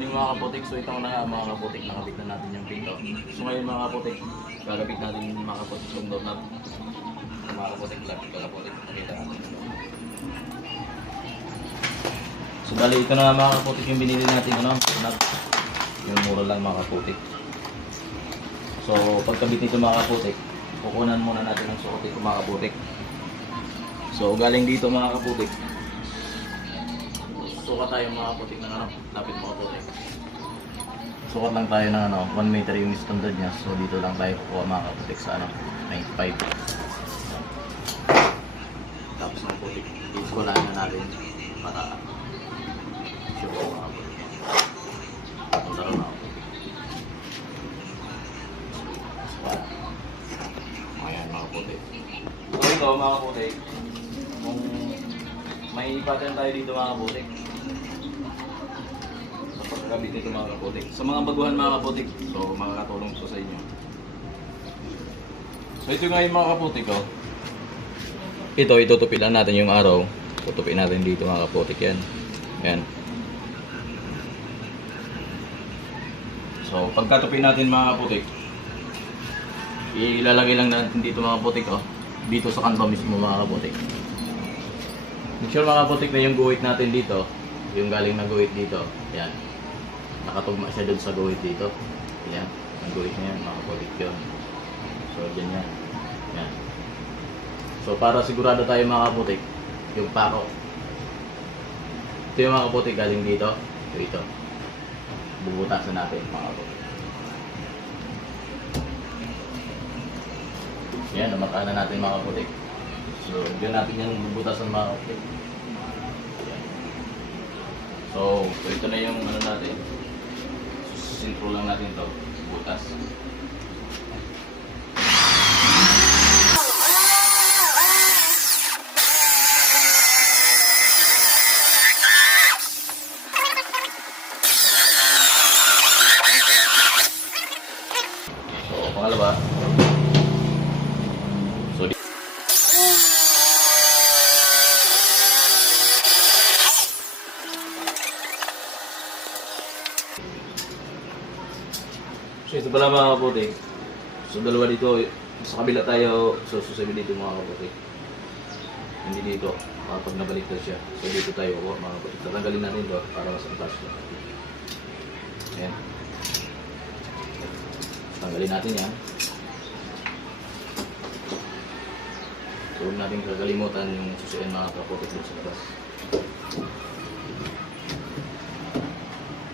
morning mga kaputik. So ito na nga mga kaputik, nakabit na natin yung pinto. So ngayon mga kaputik, gagabit natin yung mga kaputik yung door knob. Mga kaputik, lapit ka kaputik, nakita natin. So bali ito na nga mga kaputik yung binili natin ano, knob. Yung mura lang mga kaputik. So pagkabit nito mga kaputik, kukunan muna natin ang suot ito mga kaputik. So galing dito mga kaputik, sukat tayo mga kaputik ng ano, lapit mga kaputik. Sukat lang tayo ng ano, 1 meter yung standard niya. So dito lang tayo kukuha mga kaputik sa ano, 95. Tapos mga kaputik, i-iskulaan na natin para sure mga kaputik. Punta rin mga kaputik. Ayan mga kaputik. So ito mga kaputik, kung may pattern tayo dito mga kaputik, pagkakabit nito mga kaputik. Sa mga baguhan mga kaputik, so makakatulong ito sa inyo. So ito nga yung mga kaputik oh. Ito, itutupi lang natin yung araw. Tutupi natin dito mga kaputik yan. Yan. So pagkatupi natin mga kaputik, ilalagay lang natin dito mga kaputik oh. Dito sa kanto mismo mga kaputik. Make sure mga kaputik na yung guhit natin dito, yung galing na guhit dito, yan. Nakatugma siya dun sa guhit dito. Yan, ang guhit niya yan, mga kaputik yun. So, dyan yan. Yan. So, para sigurado tayo mga kaputik, yung pako. Ito yung mga kaputik galing dito. Ito. Bubutasan natin mga kaputik. Yan, namataan na natin mga kaputik. So, dyan natin yung bubutasan mga kaputik. So, ito na yung ano natin. Sintro lang natin to, butas. So, pangalawa. So, ito pala mga kaputik. So dalawa dito, sa kabila tayo, so susunod dito mga kaputik. Hindi dito, pag nabalik na siya. So dito tayo mga kaputik. Tatanggalin natin ito para mas ang siya. Ayan. Tanggalin natin yan. So huwag natin kakalimutan yung susuin mga kaputik dito sa labas.